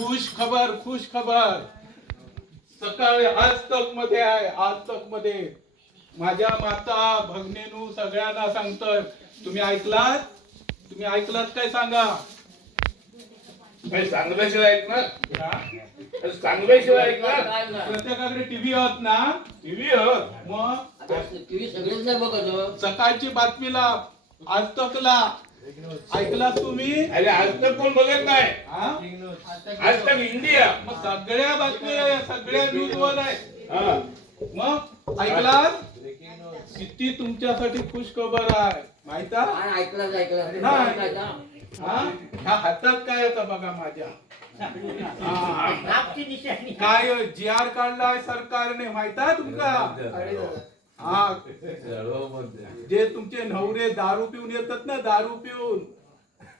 खुश खबर सकाळी आज तक मध्ये आहे. आज तक मध्ये माझ्या माता भगिनीनू सगळ्यांना सांगतोय. तुम्ही ऐकलात काय सांगा. चांगल्याशिवाय ऐकणार चांगल्याशिवाय ऐकणार. प्रत्येकाकडे टीव्ही आहोत ना. टीव्ही आहोत मग टीव्ही सगळेच नाही बघत. सकाळची बातमीला आज तकला ऐकलात तुम्ही. अरे आज तक कोण बघत नाही. हा? आज तक इंडिया. मग सगळ्या बातम्या सगळ्या न्यूज वर आहे. हा. मग ऐकलात किती तुमच्यासाठी खुश खबर आहे माहित आहे. ऐकलं हा? ह्या हातात काय होतं बघा माझ्या. काय GR काढलाय सरकारने माहित आहे तुमका. हा, जे तुमचे नवरे दारू पिऊन येतात ना, दारू पिऊन.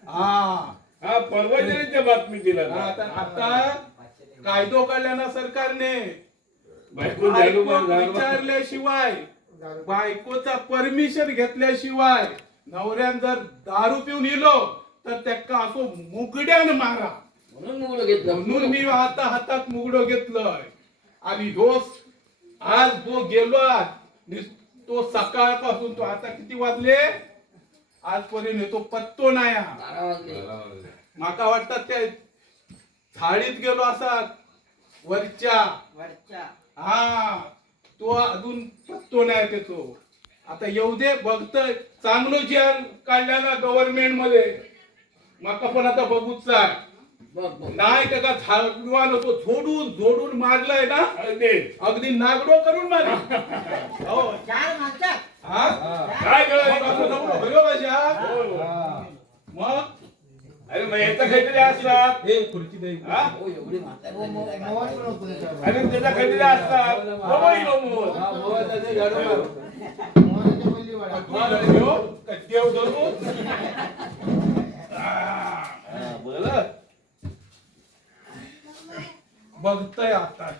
हा परवाच्या बातमी दिला आता कायदो काढला ना सरकारने. बायको विचारल्याशिवाय, बायकोचा परमिशन घेतल्याशिवाय नवऱ्यान जर दारू पिऊन येलो तर त्याका असो मुगड्यान मारा. म्हणून मी आता हातात मुगडो घेतलंय. आणि आज जो गेलो तो सकाळपासून तो आता किती वाजले आजपर्यंत तो पत्तो नाही. माका वाटतात त्या झाडीत गेलो असा वरच्या. हा, तो अजून पत्तो नाही त्याचो. आता येऊ दे बघतोय. चांगलं GR काढल्या ना गव्हर्नमेंट मध्ये. माका पण आता बघूच नाही का झाडवान तो झोडून मारलाय ना. अगदी नागडो करून मारला. हो काय मग अरे मग याचा काहीतरी असतात. खुर्ची दे. अरे त्याचा काहीतरी असतात. देव धरून बघतय आता.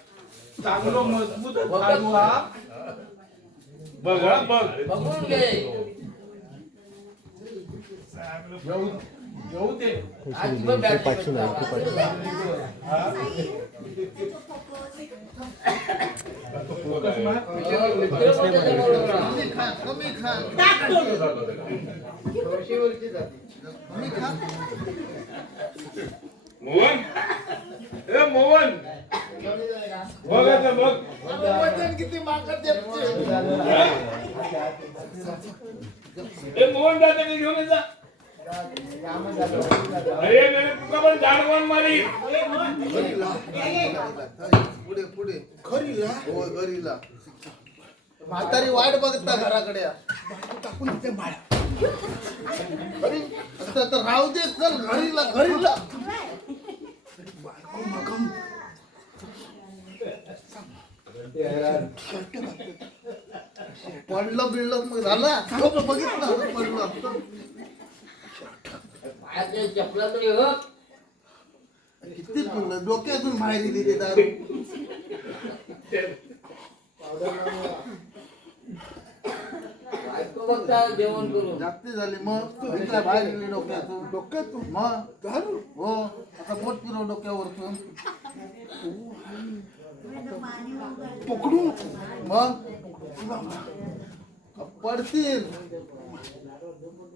चांगलं मजबूत झाडू हा. बघ बघून घे. येऊ दे. मोहन बघ आता बघ. किती मागत मोहन जाते की घेऊन जा. अरे तुका पण झाड कोण मारी. पुढे पुढे घरीला हो घरीला म्हातारी वाट बघता घराकडे. टाकून ते घरी तर राहू दे. चल घरीला पडलं बिडलं मग झाला. बघितलं पडलं चपला तरी हो. किती पिवलं डोक्यातून बाहेर दिली दारू. बघता जेवण करून जास्ती झाली मग बाहेर गेली डोक्यातून मग दारू. हो आता पोट फिरव डोक्यावरतून पकडून मग पडतील.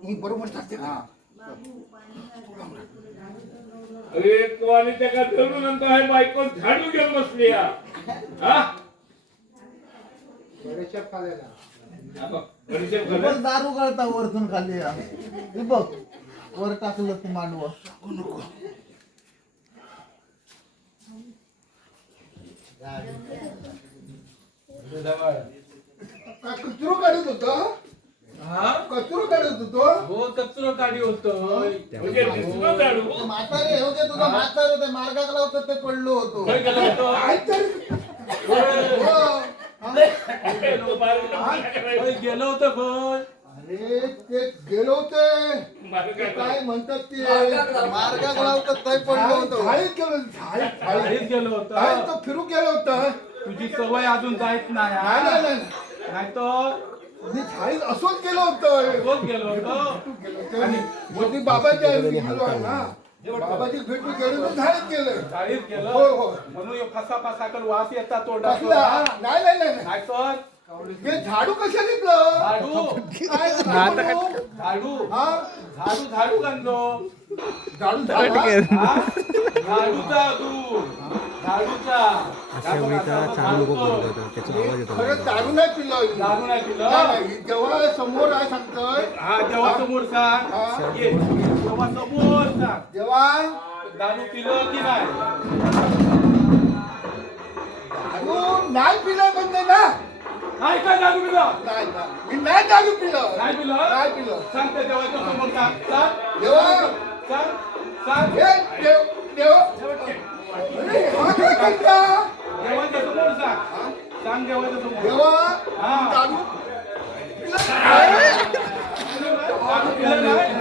ही बरोबर टाकते. हा अरे तो आणि त्या धरून नंतर आहे बायको झाडू घेऊन बसली. दारू गळता वरतून खाली. हे बघ वर टाकलं ते मांडव. नको कचरो काढत होता. कचरो काढत होतो. हो कचरो काढी होतो. म्हणजे दिसलं झाडू. म्हातारे हो ते तुझा म्हातारे होते मार्गात लावतात ते पडलो होतो. गेलो होतो पण. अरे ते गेलो होते काय म्हणतात ते मार्गात लावतात ते पडलो होतो. झाडीत गेलो होतो. फिरू गेलो होता. तुझी सवय अजून जायत नाही. नाही तर झाडीत असोच गेलो होतो. रोज गेलो होतो. आणि मोठी बाबाची गेलो ना बाबाची भेट मी गेलो झाडीत गेलोय चाळीत गेलं होय, होय. म्हणून ह्यो फसा फसा कर वास येतात तोंडात कसला? नाही नाही नाही काय तर हे झाडू कशा घेतलं झाडू काय झाडू? झाडू हा झाडू झाडू गंजो झाडू झाडू हा? झाडूचा तू झाडूचा खरंच दारू नाही पिलं झाडू नाही पिलं नाही, जेव्हा समोर आहे सांगतोय हा जेव्हा समोर सांग हा. ये जेव्हा समोर सांग जेव्हा दारू पिलं की नाही दारू नाही पिलं म्हणजे ना नाही काय दारू पिलं नाही नाही. मी नाही दारू पिलं नाही पिलं नाही पिलं सांग त्या जेव्हाच्या समोर सांग सांग जेव्हा सांग सांग हे देव अरे हा काय करता जेव्हाच्या समोर सांग सांग जेव्हाच्या समोर जेव्हा हा. दारू दारू पिलं नाही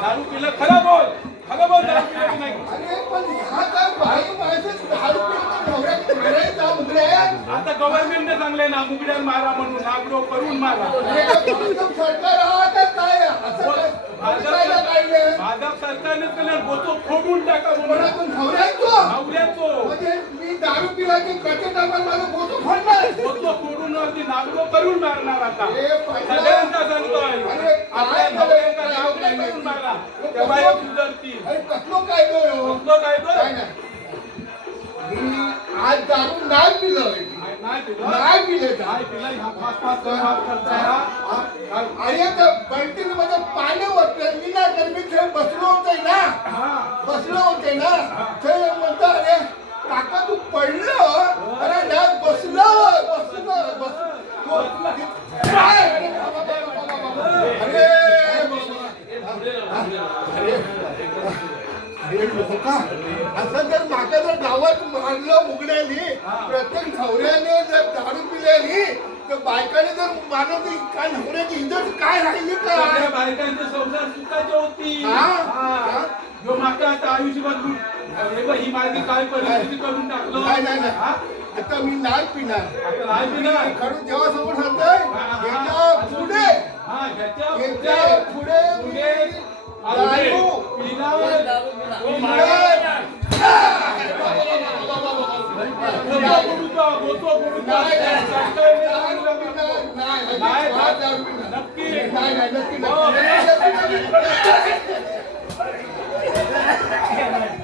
दारू पिलं खरं बोल दारू पिलं की नाही अरे पण ह्या काय बाई माणसं दारू पिलं तर नवऱ्याकडे मारायचा मुगडे आता गव्हर्नमेंटने सांगले ना मुगड्यान मारा म्हणून नागडो करून मारा अरे का भाजप सरकार हा का काय असं काय असं काय काढले भाजप सरकारने त्याला बोतो फोडून टाका म्हणून कोणातून नवऱ्याचो नवऱ्याचो म्हणजे मी दारू पिला की प्रत्येक टायमाला माझं बोटं फाडणार बोतो फोडून वरती नागडो करून मारणार आता हे पहिला- सगळ्यांचा सांगतोय अरे आपल्या काय नवऱ्यांचा झालं? नागडो करून मारा तेव्हा हे सुधरतील अरे कसलो काय तो कसलं काय तो? काय नाही मी आज दारू नाही पिलं नाही पिलं नाही पिलं नाही पिलं ह्या फास करताय हा? अरे तर बंटीने माझं पाणी वाटलं मी ना तर मी खेळ बसलो होते ना हा बसलो होते ना ते म्हणता अरे काका तू पडलो अरे नाही बसलो बसलो बसलो काय? अरे अरे लोका असं जर माका जर गावात मारलं मुगड्याने प्रत्येक नवऱ्याने जर दारू पिल्याने तर बायकाने जर मारलं तर काय नवऱ्याची इज्जत काय राहिली सगळ्या काय बायकांचे संसार सुखाचे होती हा? जो मागच्या आता आयुष्यभर हे बघ, ही माझी काय परिस्थिती करून टाकलं नाही नाही नाही हा? आता मी नाही पिणार आता नाही पिणार. खरं जेव्हा समोर सांगतोय याच्या पुढे हा, ह्याच्या याच्या पुढे पुढे दारू पिणार. दारू पिणार. पिणार. बोलतो, बोलतो, बोलतो. नाही, नाही. सरकारने दारू सांगितलं पिणार. नाही, नाही, अजिबात दारू पिणार. नक्की. नाही, नाही, नक्की हो. नाही.